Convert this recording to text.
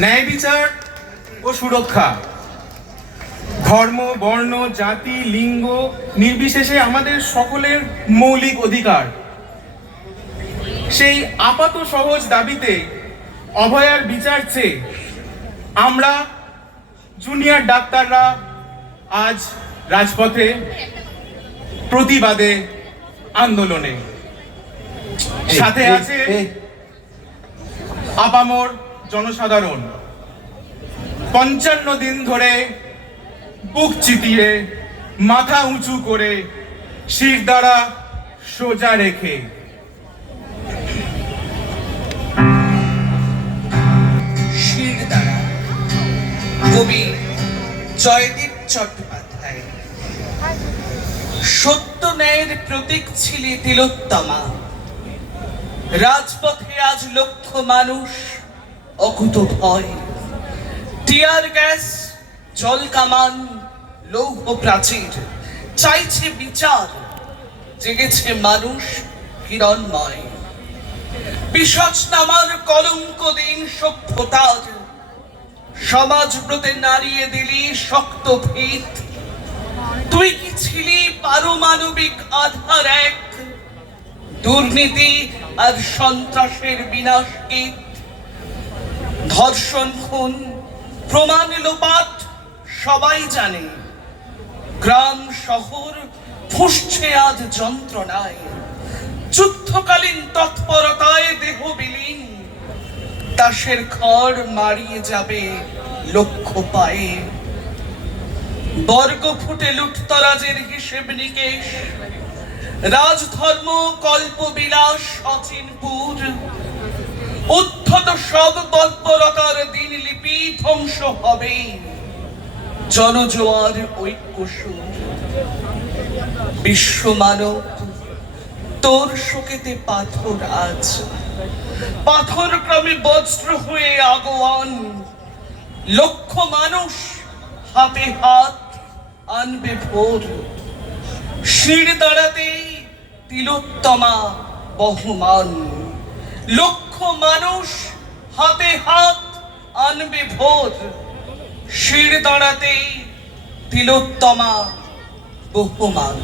ন্যায় বিচার ও সুরক্ষা ধর্ম, বর্ণ, জাতি, লিঙ্গ নির্বিশেষে আমাদের সকলের মৌলিক অধিকার। সেই আপাত সহজ দাবিতে অভয়ার বিচার চেয়ে আমরা জুনিয়র ডাক্তাররা আজ রাজপথে প্রতিবাদে আন্দোলনে। সাথে আছে আপামর জনসাধারণ। 55 দিন ধরে বুক চিতিয়ে মাথা উঁচু করে শির দ্বারা সোজা রেখে শির দ্বারা কবি জয়দীপ চট্টোপাধ্যায়। সত্য ন্যায়ের প্রতীক ছিলি তিলোত্তমা। রাজপথে আজ লক্ষ মানুষ অকুত ভয়। টিয়ার গ্যাস, জল কামান, লৌহ প্রাচীর চাইছে বিচার। জেগেছে মানুষ হিরণময়। পিশাচ নামার কলঙ্ক দিন সভ্যতার। সমাজব্রতে নাড়িয়ে দিলি শক্ত ভিত। তুই কি ছিলি পারমাণবিক আধার এক? দুর্নীতি আর সন্ত্রাসের বিনাশ গীত। ধর্ষণ, খুন, প্রমাণ লোপাট সবাই জানে। গ্রাম শহর ফুঁসছে আজ যন্ত্রণায়। যুদ্ধকালীন তৎপরতায় দেহ বিলীন। তাসের খড় মারিয়ে যাবে লক্ষ্য পায়ে। বর্গ ফুটে লুঠতরাজের হিসেব নিকেশ। রাজধর্ম, কল্পবিলাস, অচিনপুর। উদ্ধত সব তৎপরতার দিনলিপি ধ্বংস হবে। জনজোয়ার ঐক্য সুর। বিশ্ব মানব তোর শোকেতে পাথর আজ। পাথর ক্রমে বজ্র হয়ে আগোয়ান। লক্ষ মানুষ হাতে হাত আনবে ভোর। শির দাঁড়াতে তিলোত্তমা বহমান। লক্ষ মানুষ হাতে হাত আনবে ভোর। শির দাঁড়াতে তিলোত্তমা বহমান।